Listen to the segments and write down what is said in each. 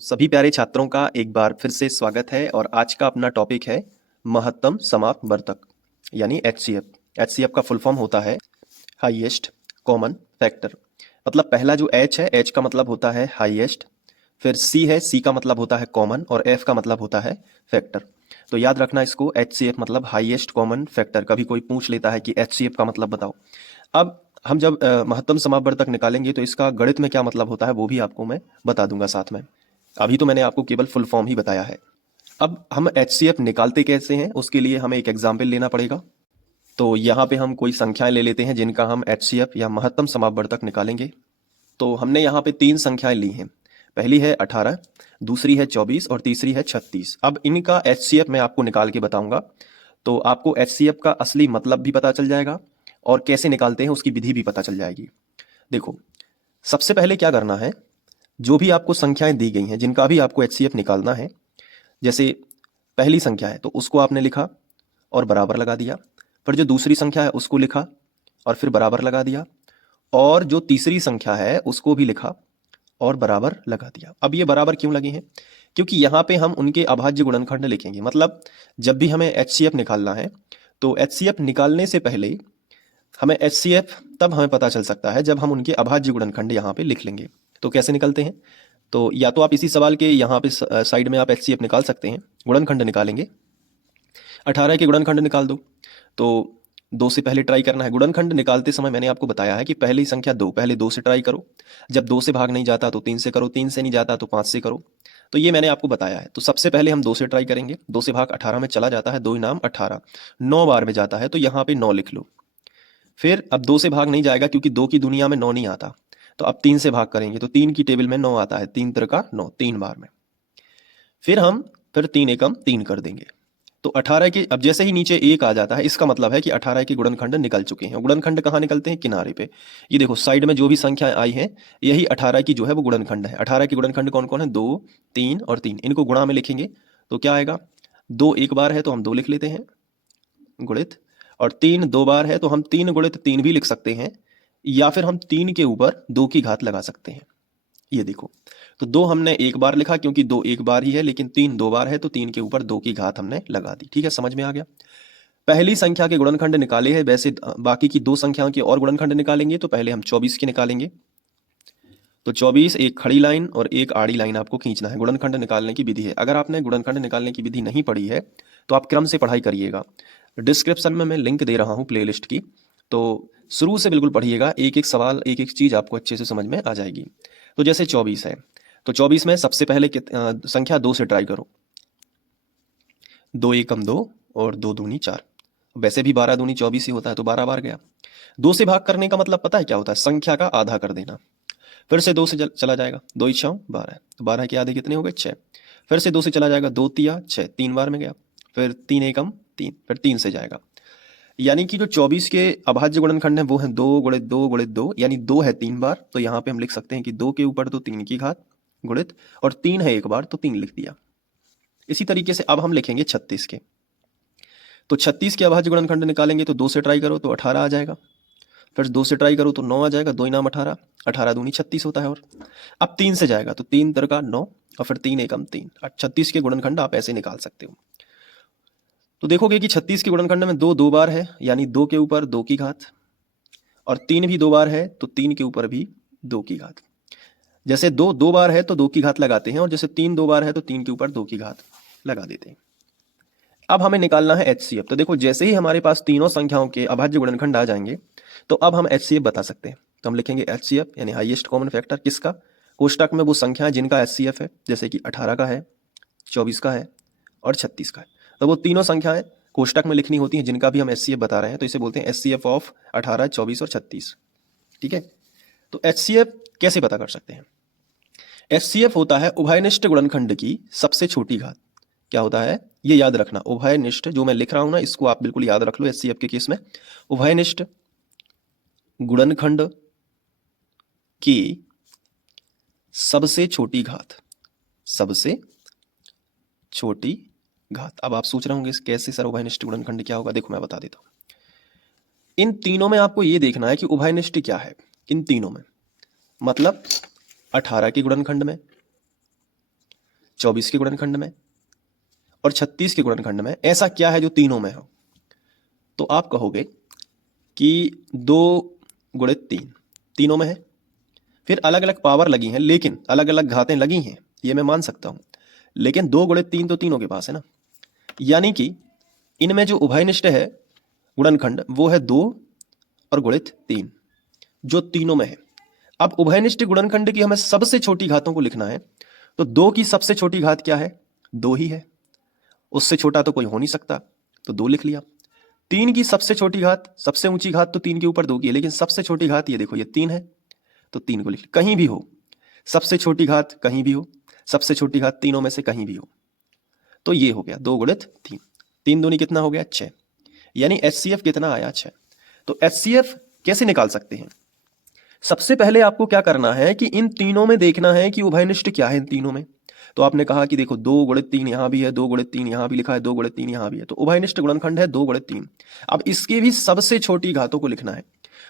सभी प्यारे छात्रों का एक बार फिर से स्वागत है और आज का अपना टॉपिक है महत्तम समापवर्तक यानी एचसीएफ। एचसीएफ का फुल फॉर्म होता है हाईएस्ट कॉमन फैक्टर। मतलब पहला जो एच है, एच का मतलब होता है हाईएस्ट, फिर सी है, सी का मतलब होता है कॉमन और एफ का मतलब होता है फैक्टर। तो याद रखना इसको, एचसीएफ मतलब हाईएस्ट कॉमन फैक्टर। कभी कोई पूछ लेता है कि एचसीएफ का मतलब बताओ। अब हम जब महत्तम समापवर्तक निकालेंगे तो इसका गणित में क्या मतलब होता है वो भी आपको मैं बता दूंगा साथ में। अभी तो मैंने आपको केवल फुल फॉर्म ही बताया है। अब हम एचसीएफ निकालते कैसे हैं उसके लिए हमें एक एग्जाम्पल लेना पड़ेगा। तो यहाँ पे हम कोई संख्याएं ले लेते हैं जिनका हम एचसीएफ या महत्तम समापवर्तक निकालेंगे। तो हमने यहाँ पे 3 संख्याएं ली हैं। पहली है 18, दूसरी है 24 और तीसरी है 36। अब इनका एचसीएफ मैं आपको निकाल के बताऊंगा। तो आपको एचसीएफ का असली मतलब भी पता चल जाएगा और कैसे निकालते हैं उसकी विधि भी पता चल जाएगी। देखो, सबसे पहले क्या करना है, जो भी आपको संख्याएं दी गई हैं जिनका भी आपको एचसीएफ निकालना है, जैसे पहली संख्या है तो उसको आपने लिखा और बराबर लगा दिया, फिर जो दूसरी संख्या है उसको लिखा और फिर बराबर लगा दिया, और जो तीसरी संख्या है उसको भी लिखा और बराबर लगा दिया। अब ये बराबर क्यों लगे हैं? क्योंकि यहाँ पे हम उनके अभाज्य गुणनखंड लिखेंगे। मतलब जब भी हमें एचसीएफ निकालना है तो एचसीएफ निकालने से पहले हमें एचसीएफ तब हमें पता चल सकता है जब हम उनके अभाज्य गुणनखंड यहाँ पे लिख लेंगे। तो कैसे निकलते हैं? तो या तो आप इसी सवाल के यहाँ पे साइड में आप एचसीएफ निकाल सकते हैं। गुणनखंड निकालेंगे, 18 के गुणनखंड निकाल दो। तो 2 से पहले ट्राई करना है। गुणनखंड निकालते समय मैंने आपको बताया है कि पहली संख्या 2, पहले 2 से ट्राई करो। जब 2 से भाग नहीं जाता तो 3 से करो, 3 से नहीं जाता तो 5 से करो। तो ये मैंने आपको बताया है। तो सबसे पहले हम 2 से ट्राई करेंगे। 2 से भाग 18 में चला जाता है, 2 इनाम 18, 9 बार में जाता है तो यहाँ पे 9 लिख लो। फिर अब 2 से भाग नहीं जाएगा क्योंकि 2 की दुनिया में 9 नहीं आता। तो अब 3 से भाग करेंगे तो 3 की टेबल में 9 आता है, 3 त्रिका 9, 3 बार में। फिर 3 एकम 3 कर देंगे। तो 18 के अब जैसे ही नीचे 1 आ जाता है इसका मतलब है कि 18 के गुणनखंड निकल चुके हैं। गुणनखंड कहाँ निकलते हैं? किनारे पे। ये देखो साइड में जो भी संख्याएं आई हैं यही 18 की जो है वो गुणनखंड है। 18 के गुणनखंड कौन कौन है? 2, 3 और 3। इनको गुणा में लिखेंगे तो क्या आएगा? 2 एक बार है तो हम 2 लिख लेते हैं गुणित, और 3 2 बार है तो हम 3 गुणित 3 भी लिख सकते हैं, या फिर हम 3 के ऊपर 2 की घात लगा सकते हैं। ये देखो, तो 2 हमने एक बार लिखा क्योंकि 2 एक बार ही है, लेकिन 3 2 बार है तो 3 के ऊपर 2 की घात हमने लगा दी। ठीक है, समझ में आ गया? पहली संख्या के गुणनखंड निकाले हैं। वैसे बाकी की 2 संख्याओं के और गुणनखंड निकालेंगे तो पहले हम 24 के निकालेंगे। तो 24 एक खड़ी लाइन और एक आड़ी लाइन आपको खींचना है। गुणनखंड निकालने की विधि है। अगर आपने गुणनखंड निकालने की विधि नहीं पढ़ी है तो आप क्रम से पढ़ाई करिएगा। डिस्क्रिप्शन में मैं लिंक दे रहा हूँ प्लेलिस्ट की, तो शुरू से बिल्कुल पढ़िएगा। एक एक सवाल, एक एक चीज़ आपको अच्छे से समझ में आ जाएगी। तो जैसे 24 है तो 24 में सबसे पहले संख्या 2 से ट्राई करो। 2 एकम 2 और 2 दूनी 4। वैसे भी 12 दूनी 24 ही होता है तो 12 बार गया। 2 से भाग करने का मतलब पता है क्या होता है? संख्या का आधा कर देना। फिर से 2 से चला जाएगा, 2 इच्छाओं 12, तो 12 के आधे कितने हो गए? 6। फिर से 2 से चला जाएगा, 2 तिया 6, 3 बार में गया। फिर 3 एकम 3, फिर 3 से जाएगा। यानी कि जो 24 के अभाज्य गुणनखंड है वो है 2 गुणित 2 गुणित 2, यानी 2 है 3 बार। तो यहाँ पे हम लिख सकते हैं कि 2 के ऊपर तो 3 की घात गुणित, और 3 है एक बार तो 3 लिख दिया। इसी तरीके से अब हम लिखेंगे 36 के। तो 36 के अभाज्य गुणनखंड निकालेंगे तो 2 से ट्राई करो तो 18 आ जाएगा। फिर 2 से ट्राई करो तो 9 आ जाएगा, 2 इनाम 18, 18 दूनी 36 होता है। और अब 3 से जाएगा तो 3 तिरका 9 और फिर 3 एकम 3। 36 के गुणनखंड आप ऐसे निकाल सकते हो। तो देखोगे कि 36 के गुणनखंड में 2 2 बार है, यानी 2 के ऊपर 2 की घात, और 3 भी 2 बार है तो 3 के ऊपर भी 2 की घात। जैसे 2 2 बार है तो 2 की घात लगाते हैं, और जैसे 3 2 बार है तो 3 के ऊपर 2 की घात लगा देते हैं। अब हमें निकालना है एचसीएफ। तो देखो जैसे ही हमारे पास तीनों संख्याओं के अभाज्य गुणनखंड आ जाएंगे तो अब हम एचसीएफ बता सकते हैं। तो हम लिखेंगे एचसीएफ यानी हाईएस्ट कॉमन फैक्टर किसका? कोष्टक में वो संख्या है जिनका एचसीएफ है, जैसे कि 18 का है, 24 का है और 36 का है। तो वो तीनों संख्याएं कोष्टक में लिखनी होती हैं जिनका भी हम एचसीएफ बता रहे हैं, तो इसे बोलते हैं एचसीएफ ऑफ 18, 24 और 36। ठीक है, तो एचसीएफ कैसे पता कर सकते हैं? एचसीएफ होता है उभयनिष्ठ गुणनखंड की सबसे छोटी घात। क्या होता है ये याद रखना। उभयनिष्ठ जो मैं लिख रहा हूं ना, इसको आप बिल्कुल याद रख लो। एचसीएफ के केस में उभयनिष्ठ गुणनखंड की सबसे छोटी घात, सबसे छोटी घात। अब आप सोच रहे होंगे कैसे सर उभयनिष्ठ गुणनखंड क्या होगा? देखो मैं बता देता हूं। इन तीनों में आपको ये देखना है कि उभयनिष्ठ क्या है। इन तीनों में मतलब 18 के गुणनखंड में, 24 के गुणनखंड में और 36 के गुणनखंड में ऐसा क्या है जो तीनों में हो? तो आप कहोगे कि 2 गुणित 3 तीनों में है। फिर अलग अलग पावर लगी हैं, लेकिन अलग अलग घातें लगी हैं, ये मैं मान सकता हूं, लेकिन 2 गुणित 3 तो तीनों के पास है ना। यानी कि इनमें जो उभयनिष्ठ है गुणनखंड वो है 2 और गुणित 3 जो तीनों में है। अब उभयनिष्ठ गुणनखंड की हमें सबसे छोटी घातों को लिखना है, तो 2 की सबसे छोटी घात क्या है? 2 ही है, उससे छोटा तो कोई हो नहीं सकता, तो 2 लिख लिया। 3 की सबसे छोटी घात, सबसे ऊंची घात तो 3 के ऊपर 2 की है, लेकिन सबसे छोटी घात ये देखो ये 3 है, तो 3 को लिख लिया। कहीं भी हो, सबसे छोटी घात कहीं भी हो, सबसे छोटी घात तीनों में से कहीं भी हो, तो ये हो गया 2 गुणित 3। 3 दूनी कितना हो गया? 6। यानी HCF कितना आया? 6। तो HCF कैसे निकाल सकते हैं? सबसे पहले आपको क्या करना है कि इन तीनों में देखना है कि उभयनिष्ठ क्या है इन तीनों में। तो आपने कहा कि देखो 2 गुणित 3 यहां भी है, 2 गुणित 3 यहां भी लिखा है, 2 गुणित 3 यहां भी है, तो उभयनिष्ठ गुणनखंड है 2 गुणित 3। अब इसके भी सबसे छोटी घातों को लिखना है,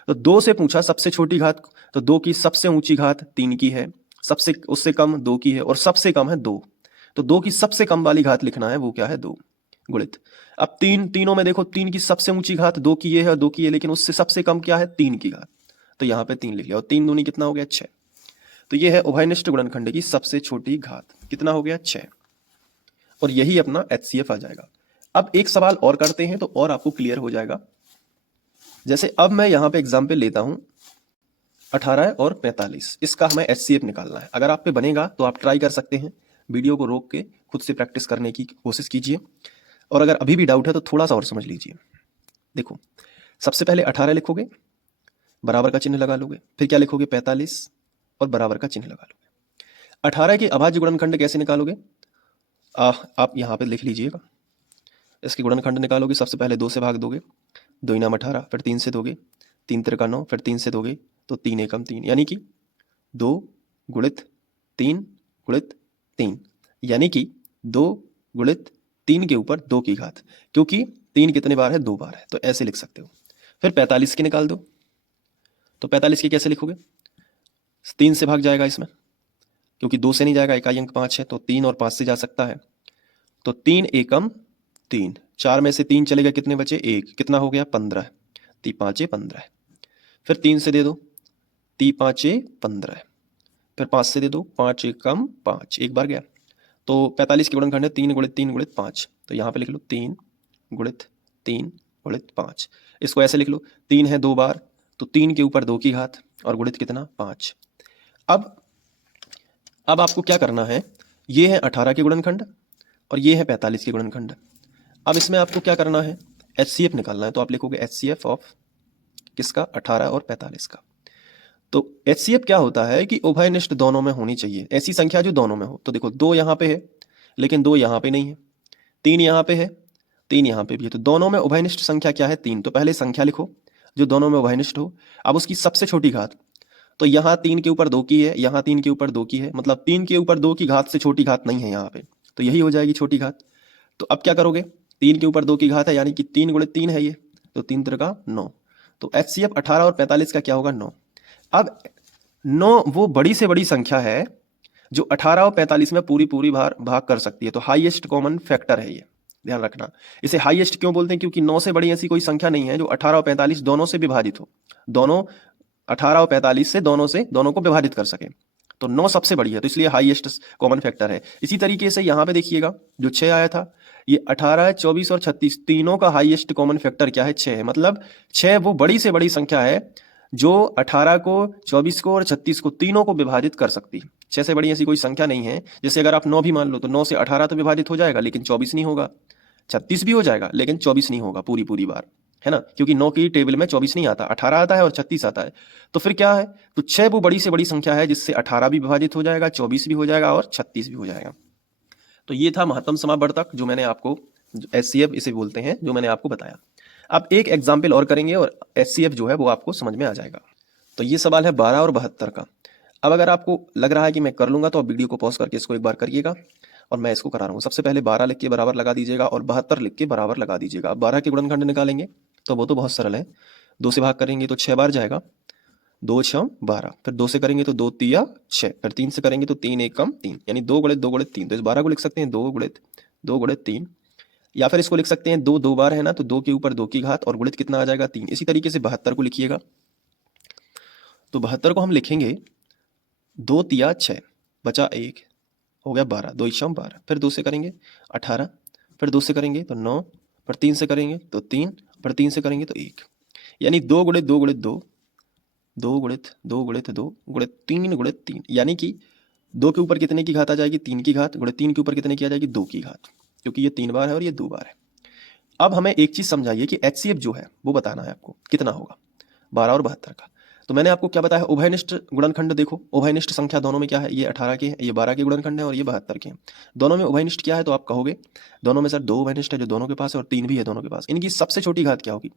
तो 2 से पूछा सबसे छोटी घात, तो 2 की सबसे ऊंची घात 3 की है, सबसे उससे कम 2 की है और सबसे कम है 2, तो 2 की सबसे कम वाली घात लिखना है, वो क्या है? 2 गुणित। अब तीनों में देखो 3 की सबसे ऊंची घात 2 की ये है और 2 की है, लेकिन उससे सबसे कम क्या है? 3 की घात, तो यहाँ पे 3 लिख लिया और 3 दूनी कितना हो गया? 6। तो ये है उभयनिष्ठ गुणनखंड की सबसे छोटी घात, कितना हो गया? 6। और यही अपना HCF आ जाएगा। अब एक सवाल और करते हैं तो और आपको क्लियर हो जाएगा। जैसे अब मैं यहाँ पे एग्जाम्पल लेता हूँ 18 और 45, इसका हमें HCF निकालना है। अगर आप पे बनेगा तो आप ट्राई कर सकते हैं, वीडियो को रोक के खुद से प्रैक्टिस करने की कोशिश कीजिए, और अगर अभी भी डाउट है तो थोड़ा सा और समझ लीजिए। देखो, सबसे पहले 18 लिखोगे, बराबर का चिन्ह लगा लोगे, फिर क्या लिखोगे? 45 और बराबर का चिन्ह लगा लोगे। 18 के अभाज्य गुणनखंड कैसे निकालोगे? आप यहाँ पे लिख लीजिएगा। इसके गुणनखंड निकालोगे, सबसे पहले 2 से भाग दोगे, 2 इनाम 18, फिर 3 से दोगे, 3 तिरका 9, फिर 3 से दोगे तो 3 एकम 3, यानी कि 2 गुणित 3 गुणित 3, यानी कि 2 गुणित 3 के ऊपर 2 की घात, क्योंकि 3 कितने बार है? 2 बार है, तो ऐसे लिख सकते हो। फिर 45 के निकाल दो, तो 45 के कैसे लिखोगे? 3 से भाग जाएगा इसमें, क्योंकि 2 से नहीं जाएगा, इकाई अंक 5 है, तो 3 और 5 से जा सकता है, तो 3 एकम 3, 4 में से 3 चलेगा, कितने बचे? 1, कितना हो गया? 15, 3 5 15। फिर 3 से दे दो, 3 5 15, फिर 5 से दे दो, 5 एकम 5, एक बार गया, तो 45 के गुणनखंड है 3 गुणित 3 गुणित 5, तो यहाँ पे लिख लो 3 गुणित 3 गुणित 5। इसको ऐसे लिख लो, 3 है 2 बार, तो 3 के ऊपर 2 की घात और गुणित कितना? 5। अब आपको क्या करना है? ये है 18 के गुणनखंड और ये है 45 के गुणनखंड। अब इसमें आपको क्या करना है? HCF निकालना है, तो आप लिखोगे HCF ऑफ किसका? 18 और 45 का। तो HCF क्या होता है कि उभयनिष्ठ दोनों में होनी चाहिए, ऐसी संख्या जो दोनों में हो। तो देखो 2 यहाँ पे है, लेकिन 2 यहाँ पे नहीं है, 3 यहाँ पे है, 3 यहाँ पे भी है, तो दोनों में उभयनिष्ठ संख्या क्या है? 3। तो पहले संख्या लिखो जो दोनों में उभयनिष्ठ हो, अब उसकी सबसे छोटी घात, तो यहाँ 3 के ऊपर 2 की है, यहाँ 3 के ऊपर 2 की है, मतलब 3 के ऊपर 2 की घात से छोटी घात नहीं है यहाँ पे, तो यही हो जाएगी छोटी घात। तो अब क्या करोगे? 3 के ऊपर 2 की घात है, यानी कि 3 गुणित 3 है ये, तो 3 तिरका 9, तो HCF 18 और 45 का क्या होगा? 9। अब 9 वो बड़ी से बड़ी संख्या है जो 18 और 45 में पूरी पूरी भाग कर सकती है, तो हाईएस्ट कॉमन फैक्टर है ये, ध्यान रखना। इसे हाईएस्ट क्यों बोलते हैं? क्योंकि 9 से बड़ी ऐसी कोई संख्या नहीं है जो 18 और 45 दोनों से विभाजित हो, दोनों 18 और 45 से दोनों को विभाजित कर सके, तो 9 सबसे बड़ी है, तो इसलिए हाईएस्ट कॉमन फैक्टर है। इसी तरीके से यहाँ पे देखिएगा जो 6 आया था, ये 18, 24 और 36 तीनों का हाईएस्ट कॉमन फैक्टर क्या है? 6 है। मतलब 6 वो बड़ी से बड़ी संख्या है जो 18 को, 24 को और 36 को तीनों को विभाजित कर सकती है। 6 से बड़ी ऐसी कोई संख्या नहीं है। जैसे अगर आप 9 भी मान लो, तो 9 से 18 तो विभाजित हो जाएगा, लेकिन 24 नहीं होगा, 36 भी हो जाएगा, लेकिन 24 नहीं होगा पूरी बार, है ना, क्योंकि 9 की टेबल में 24 नहीं आता, 18 आता है और 36 आता है। तो फिर क्या है? तो 6 वो बड़ी से बड़ी संख्या है जिससे 18 भी विभाजित हो जाएगा, 24 भी हो जाएगा और 36 भी हो जाएगा। तो ये था महत्तम समावर्तक, जो मैंने आपको, HCF इसे बोलते हैं, जो मैंने आपको बताया। अब एक एग्जाम्पल और करेंगे और HCF जो है वो आपको समझ में आ जाएगा। तो ये सवाल है 12 और 72 का। अब अगर आपको लग रहा है कि मैं कर लूंगा, तो आप वीडियो को पॉज करके इसको एक बार करिएगा, और मैं इसको करा रहा हूँ। सबसे पहले 12 लिख के बराबर लगा दीजिएगा और 72 लिख के बराबर लगा दीजिएगा। अब 12 के गुणनखंड निकालेंगे तो वो तो बहुत सरल है, 2 से भाग करेंगे तो 6 बार जाएगा, 2 6 12, फिर 2 से करेंगे तो 2 तिया 6, फिर 3 से करेंगे तो 3 1 कम 3, यानी 2 गुणित 2 गुणित 3। तो इस 12 को लिख सकते हैं 2 गुणित 2 गुणित 3, या फिर इसको लिख सकते हैं 2 2 बार है ना, तो 2 के ऊपर 2 की घात और गुणित कितना आ जाएगा 3। इसी तरीके से 72 को लिखिएगा, तो 72 को हम लिखेंगे 2 तिया 6, बचा 1, हो गया 12, 2 6 12, फिर 2 से करेंगे 18, फिर 2 से करेंगे तो 9, फिर 3 से करेंगे तो 3, फिर 3 से करेंगे तो 1, यानी 2 गुणित 2 गुणित 2, 2 गुणित 2 गुणित 2 गुणित 3 गुणित 3, यानी कि 2 के ऊपर कितने की घात आ जाएगी 3 की घात, गुणित 3 के ऊपर कितने की आ जाएगी 2 की घात, क्योंकि ये 3 बार है और ये 2 बार है। अब हमें एक चीज समझाइए कि HCF जो है वो बताना है आपको कितना होगा 12 और 72 का। तो मैंने आपको क्या बताया, उभयनिष्ठ गुणनखंड देखो, उभयनिष्ठ संख्या दोनों में क्या है, ये 18 के हैं, ये 12 के गुणनखंड है और ये 72 के हैं। दोनों में उभयनिष्ठ क्या है, तो आप कहोगे दोनों में सर 2 उभयनिष्ठ है जो दोनों के पास है और 3 भी है दोनों के पास। इनकी सबसे छोटी घात क्या होगी,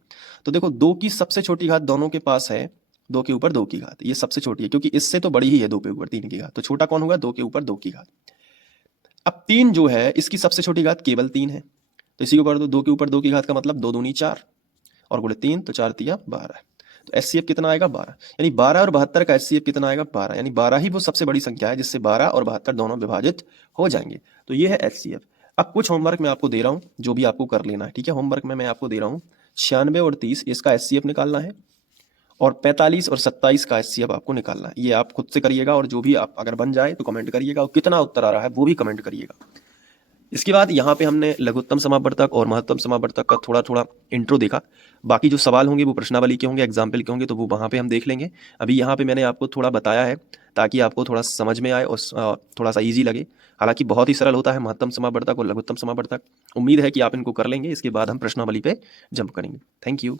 तो देखो 2 की सबसे छोटी घात दोनों के पास है 2 के ऊपर 2 की घात, ये सबसे छोटी है क्योंकि इससे तो बड़ी ही है 2 के ऊपर 3 की घात, तो छोटा कौन होगा 2 के ऊपर 2 की घात। अब 3 जो है इसकी सबसे छोटी घात केवल 3 है, तो इसी को कर दो 2 के ऊपर 2 की घात का मतलब 2 दूनी 4 और गुणे 3, तो 4 तिया 12 है। तो HCF कितना आएगा 12, यानी 12 और 72 का HCF कितना आएगा 12, यानी 12 ही वो सबसे बड़ी संख्या है जिससे 12 और 72 दोनों विभाजित हो जाएंगे। तो ये है HCF। अब कुछ होमवर्क मैं आपको दे रहा हूँ जो भी आपको कर लेना है, ठीक है। होमवर्क में मैं आपको दे रहा हूँ 96 और 30 इसका HCF निकालना है और 45 और 27 का HCF आपको निकालना है। ये आप खुद से करिएगा और जो भी आप अगर बन जाए तो कमेंट करिएगा और कितना उत्तर आ रहा है वो भी कमेंट करिएगा। इसके बाद यहाँ पे हमने लघुत्तम समापवर्तक और महत्तम समापवर्तक का थोड़ा थोड़ा इंट्रो देखा। बाकी जो सवाल होंगे वो प्रश्नावली के होंगे, एग्जाम्पल के होंगे, तो वो वहाँ पे हम देख लेंगे। अभी यहाँ पे मैंने आपको थोड़ा बताया है ताकि आपको थोड़ा समझ में आए और थोड़ा सा ईजी लगे। हालांकि बहुत ही सरल होता है महत्तम समापवर्तक और लघुत्तम समापवर्तक। उम्मीद है कि आप इनको कर लेंगे। इसके बाद हम प्रश्नावली पे जंप करेंगे। Thank you.